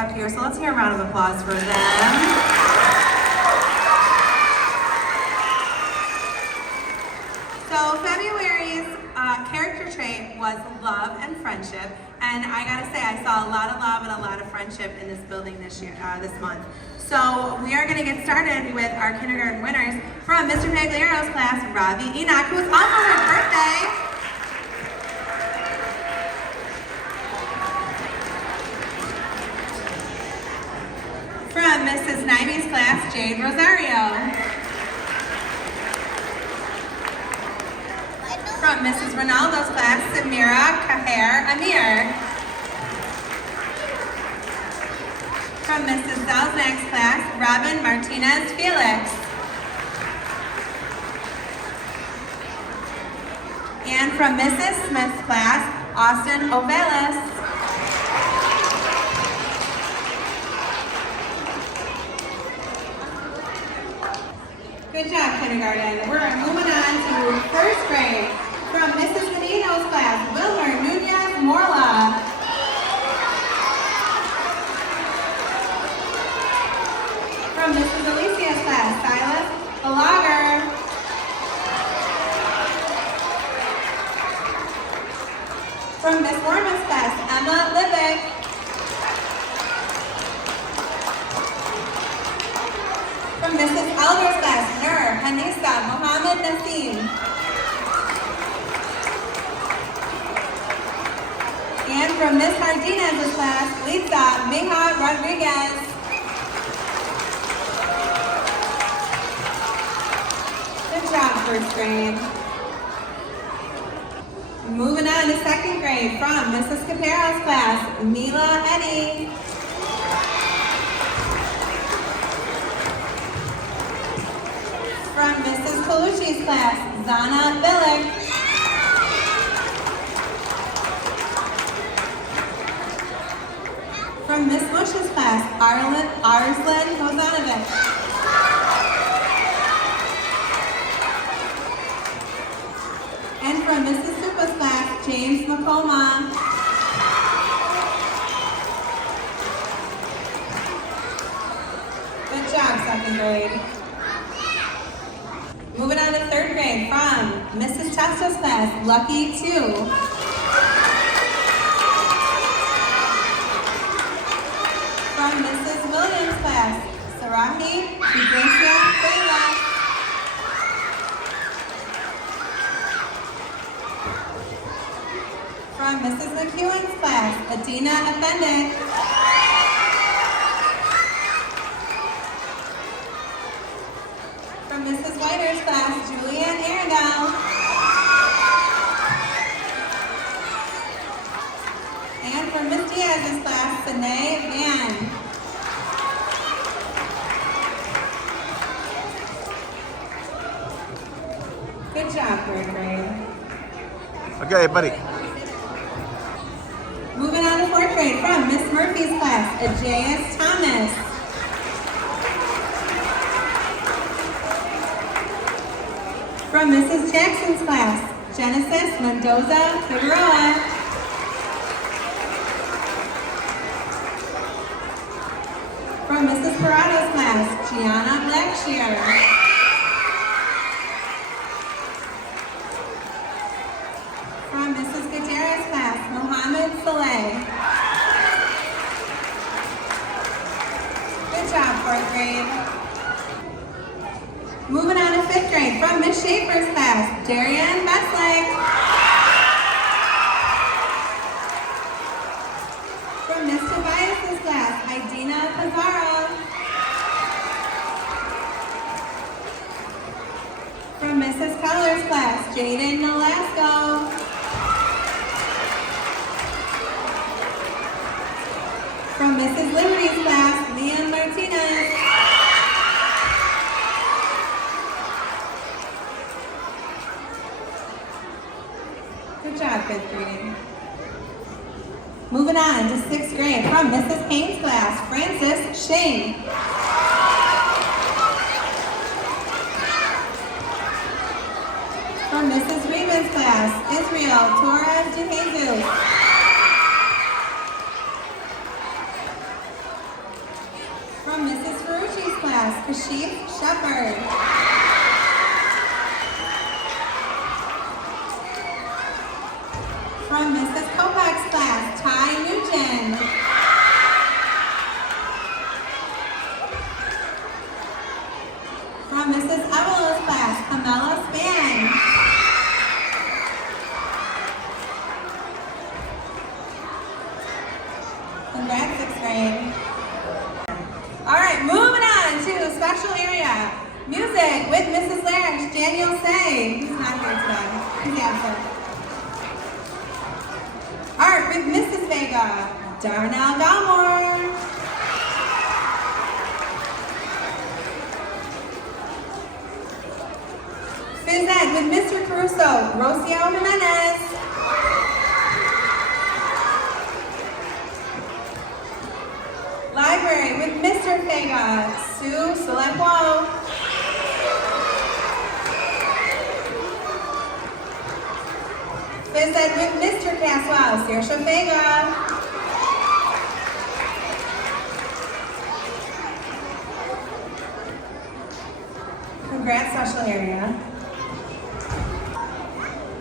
up here, so let's hear a round of applause for them. So February's character trait was love and friendship, and I gotta say I saw a lot of love and a lot of friendship in this building this year, this month. So we are gonna get started with our kindergarten winners from Mr. Pagliaro's class, Ravi Enoch, who is also her birthday. From Mrs. Nymie's class, Jade Rosario. From Mrs. Ronaldo's class, Samira Kaher Amir. From Mrs. Zelznak's class, Robin Martinez Felix. And from Mrs. Smith's class, Austin Ovelis. Good job, kindergarten. We're moving on to first grade. From Mrs. Menino's class, Wilmer Nunez Morla. From Mrs. Alicia's class, Silas Balager. From Miss Worma's class, Emma Libick. From Mrs. Elder's class, Nur Hanisa Mohammed Nasim. And from Miss Hardinez's class, Lisa Mija Rodriguez. Good job, first grade. Moving on to second grade, from Mrs. Capero's class, Mila Eddy. From Mrs. Colucci's class, Zana Billick. From Miss Mush's class, Arslan Hozanovic. And from Mrs. Supa's class, James Makoma. Good job, second grade. Moving on to third grade, from Mrs. Chester's class, Lucky 2. From Mrs. Williams' class, Sarahi Iglesia Vela. From Mrs. McEwen's class, Adina Appendix. From Mrs. Whiter's class, Julianne Arundel. And from Miss Diaz's class, Sine Van. Good job, third grade. Okay, buddy. Moving on to fourth grade, from Miss Murphy's class, Ajaeus Thomas. From Mrs. Jackson's class, Genesis Mendoza Figueroa. From Mrs. Parada's class, Gianna Blackshear. From Mrs. Gutierrez's class, Mohammed Saleh. Good job, fourth grade. Moving on to fifth grade, from Miss Schaefer's class, Darian Beslick. From Miss Tobias's class, Idina Pizarro. From Mrs. Keller's class, Jaden Nolasco. From Mrs. Liberty's class, Liam Martinez. Good job, fifth grade. Moving on to sixth grade, from Mrs. Payne's class, Francis Shane. From Mrs. Reedman's class, Israel Torres de Jesus. From Mrs. Ferrucci's class, Kashif Shepard. From Mrs. Kopak's class, Ty Nugent. From Mrs. Evelyn's class, Pamela Span. Congrats, 6th grade. All right, moving on to special area. Music with Mrs. Larish, Daniel Say. He's not here today. He's absent. Art with Mrs. Vega, Darnell Galmore. Phys Ed with Mr. Caruso, Rocio Jimenez. Library with Mr. Vega, Sue Solepo. Phys Ed with Mr. Caswell, Saoirse Vega. Congrats, special area.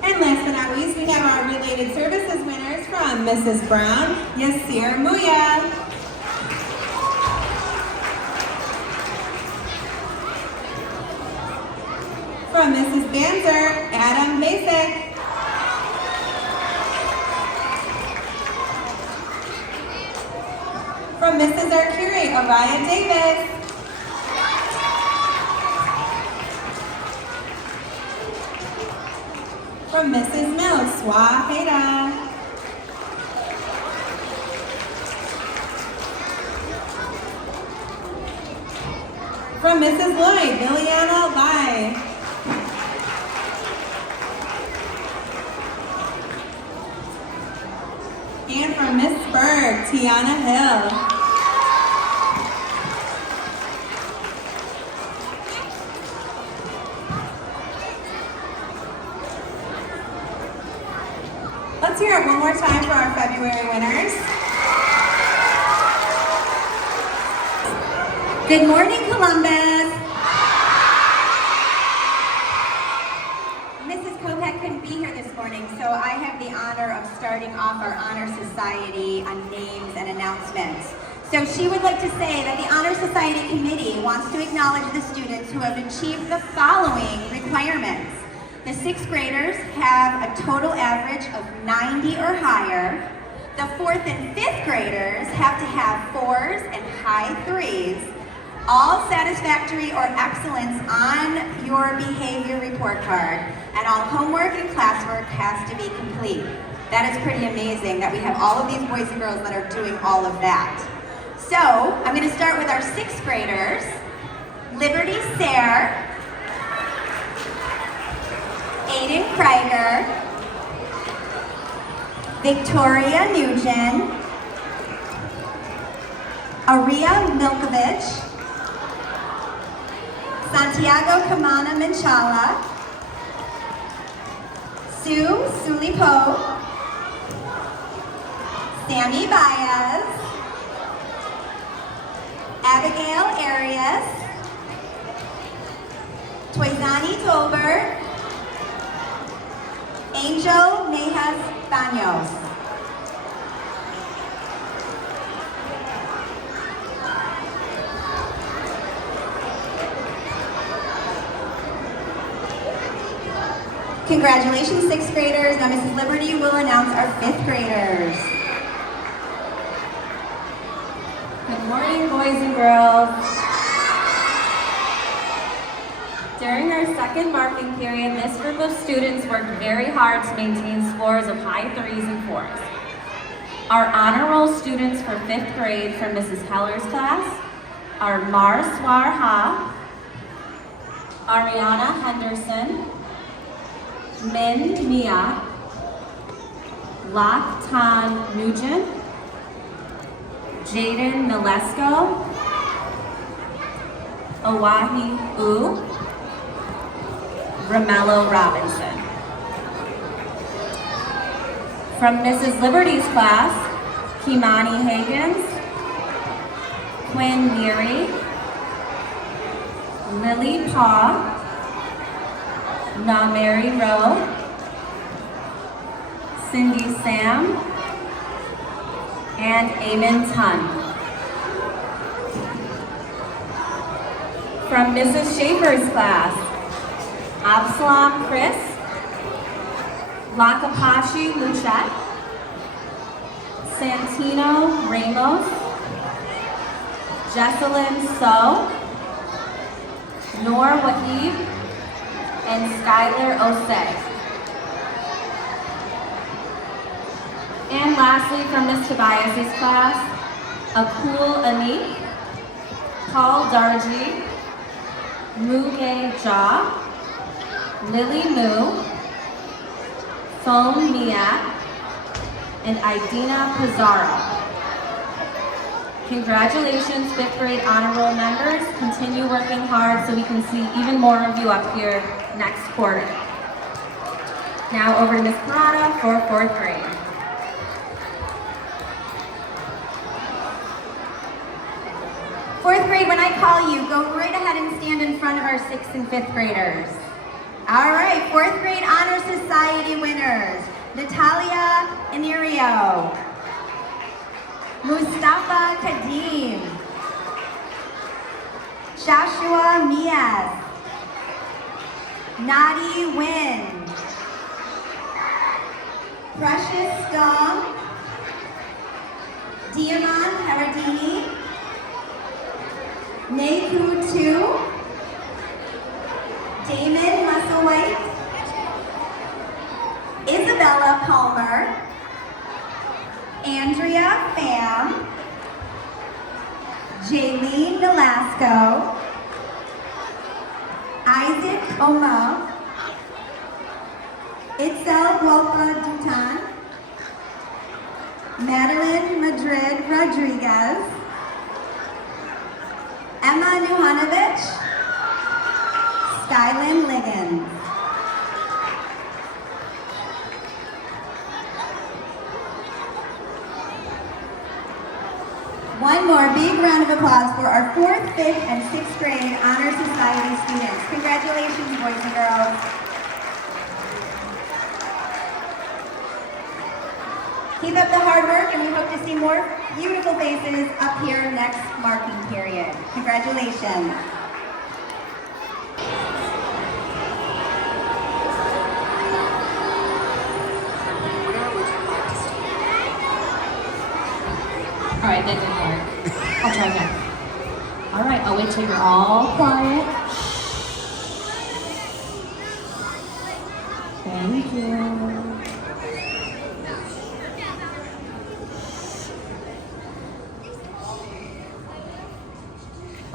And last but not least, we have our related services winners from Mrs. Brown, Yasir Muya. From Mrs. Banzer, Adam Basic. From Mrs. Arcuri, Araya Davis. From Mrs. Mills, Swaheda. From Mrs. Lloyd, Liliana Lai. And from Miss Berg, Tiana Hill. Let's hear it one more time for our February winners. Good morning, Columbus. Mrs. Kopak couldn't be here this morning, so I have the honor of starting off our Honor Society on names and announcements. So she would like to say that the Honor Society Committee wants to acknowledge the students who have achieved the following requirements. The 6th graders have a total average of 90 or higher. The 4th and 5th graders have to have 4s and high 3s. All satisfactory or excellence on your behavior report card, and all homework and classwork has to be complete. That is pretty amazing that we have all of these boys and girls that are doing all of that. So I'm going to start with our 6th graders. Liberty Sayre, Aiden Krieger, Victoria Nugent, Aria Milkovich, Santiago Kamana Manchala, Sue Sulipo, Sammy Baez, Abigail Arias, Toizani Tolbert, Angel Mejas Baños. Congratulations, 6th graders. Now Mrs. Liberty will announce our 5th graders. Good morning, boys and girls. During our second marking period, this group of students worked very hard to maintain scores of high 3s and 4s. Our honor roll students for 5th grade from Mrs. Heller's class are Mar Swarha, Ariana Henderson, Min Mia, Lak Tan Nugent, Jaden Milesko, Owahi U, Romello Robinson. From Mrs. Liberty's class, Kimani Higgins, Quinn Neary, Lily Paw, Na Mary Rowe, Cindy Sam, and Eamon Tun. From Mrs. Schaefer's class, Absalom Chris, Lakapashi Luchette, Santino Ramos, Jesselyn So, Noor Wahib, and Skylar Osei. And lastly, from Ms. Tobias' class, Akul Anik, Paul Darji, Muge Jha, Lily Mu, Phone Miat, and Idina Pizarro. Congratulations, 5th grade honor roll members. Continue working hard so we can see even more of you up here next quarter. Now over to Ms. Parada for 4th grade. Fourth grade, when I call you, go right ahead and stand in front of our 6th and 5th graders. All right, 4th grade Honor Society winners. Natalia Inirio, Mustafa Kadim, Joshua Mias, Nadi Wynn, Precious Dong, Diamond Paradini, Neku Tu, Damon Musselwhite, Isabella Palmer, Andrea Pham, Jaylene Nolasco, Isaac Omo, Itzel Wolfa Dutan, Madeline Madrid Rodriguez, Emma Nuhanovich, Skylin Liggins. One more big round of applause for our 4th, 5th, and 6th grade Honor Society students. Congratulations, boys and girls. Keep up the hard work, and we hope to see more beautiful faces up here next marking period. Congratulations. All right, that didn't work. I'll try again. All right, I'll wait till you're all quiet. Thank you.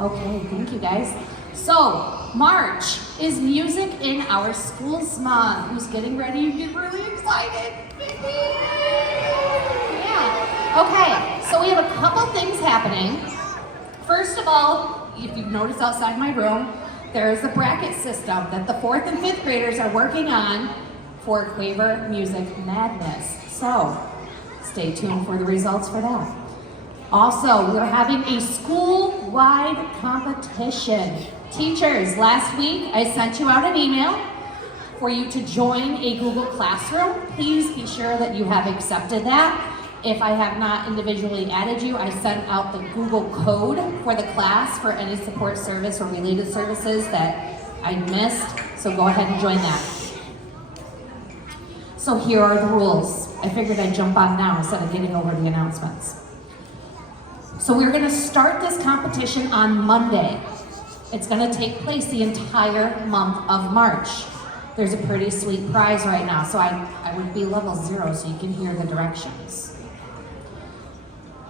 Okay, thank you guys. So, March is Music in Our Schools Month. Who's getting ready to get really excited? Yeah. Okay, so we have a couple things happening. First of all, if you've noticed outside my room, there is a bracket system that the 4th and 5th graders are working on for Quaver Music Madness. So, stay tuned for the results for that. Also, we're having a school-wide competition. Teachers, last week I sent you out an email for you to join a Google Classroom. Please be sure that you have accepted that. If I have not individually added you, I sent out the Google code for the class for any support service or related services that I missed, so go ahead and join that. So here are the rules. I figured I'd jump on now instead of getting over the announcements. So we're gonna start this competition on Monday. It's gonna take place the entire month of March. There's a pretty sweet prize right now, so I would be level 0 so you can hear the directions.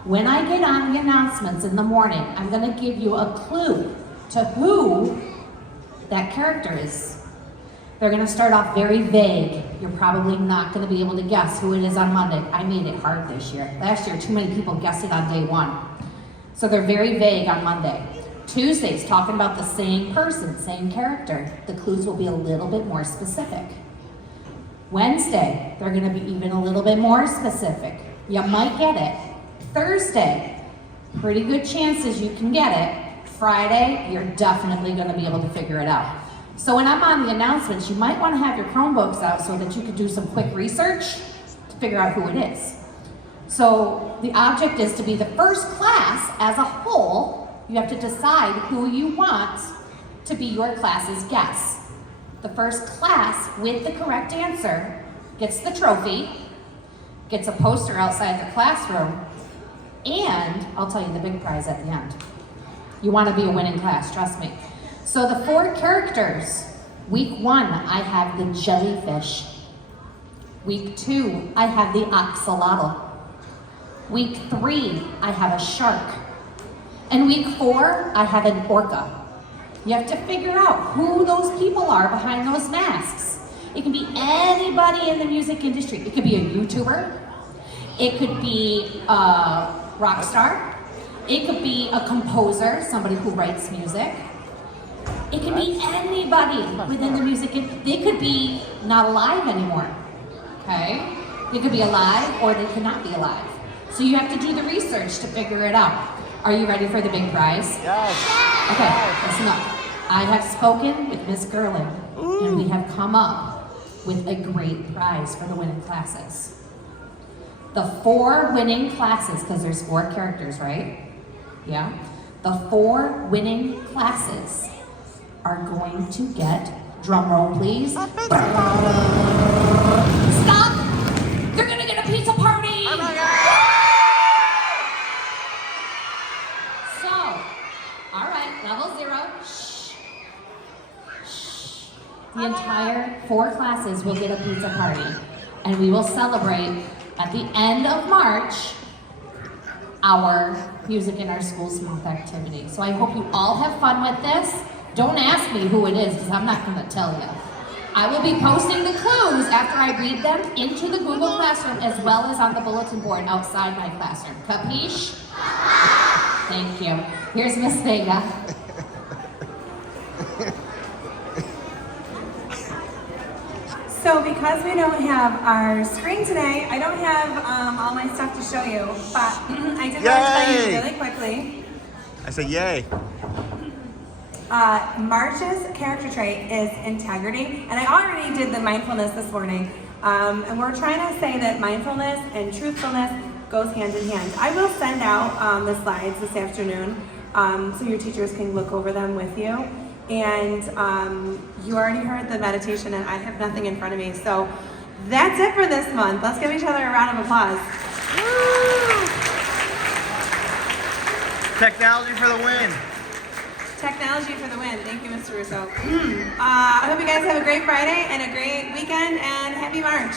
When I get on the announcements in the morning, I'm gonna give you a clue to who that character is. They're gonna start off very vague. You're probably not gonna be able to guess who it is on Monday. I made it hard this year. Last year, too many people guessed it on day 1. So they're very vague on Monday. Tuesday's talking about the same person, same character. The clues will be a little bit more specific. Wednesday, they're gonna be even a little bit more specific. You might get it. Thursday, pretty good chances you can get it. Friday, you're definitely going to be able to figure it out. So when I'm on the announcements, you might want to have your Chromebooks out so that you could do some quick research to figure out who it is. So the object is to be the first class as a whole. You have to decide who you want to be your class's guest. The first class with the correct answer gets the trophy, gets a poster outside the classroom, and I'll tell you the big prize at the end. You want to be a winning class, trust me. So the 4 characters. Week 1, I have the jellyfish. Week 2, I have the axolotl. Week 3, I have a shark. And week 4, I have an orca. You have to figure out who those people are behind those masks. It can be anybody in the music industry. It could be a YouTuber. It could be a rock star. It could be a composer, somebody who writes music. It could be anybody within the music industry. They could be not alive anymore, okay? They could be alive or they could not be alive. So you have to do the research to figure it out. Are you ready for the big prize? Yes. Okay, listen up. I have spoken with Miss Gerlin, and we have come up with a great prize for the winning classes. The 4 winning classes, because there's 4 characters, right? Yeah? The 4 winning classes are going to get, drum roll please. Stop! They're gonna get a pizza party! So, all right, level 0. Shh. Shh. The entire 4 classes will get a pizza party, and we will celebrate at the end of March our Music in Our Schools Month activity. So I hope you all have fun with this. Don't ask me who it is, because I'm not going to tell you. I will be posting the clues after I read them into the Google Classroom, as well as on the bulletin board outside my classroom. Capiche? Thank you. Here's Miss Vega. So because we don't have our screen today, I don't have all my stuff to show you, but I did want to tell you Yay! really quickly. I say yay. March's character trait is integrity, and I already did the mindfulness this morning. And we're trying to say that mindfulness and truthfulness goes hand in hand. I will send out the slides this afternoon so your teachers can look over them with you. And you already heard the meditation, and I have nothing in front of me. So that's it for this month. Let's give each other a round of applause. Technology for the win. Technology for the win. Thank you, Mr. Russo. I hope you guys have a great Friday and a great weekend, and happy March.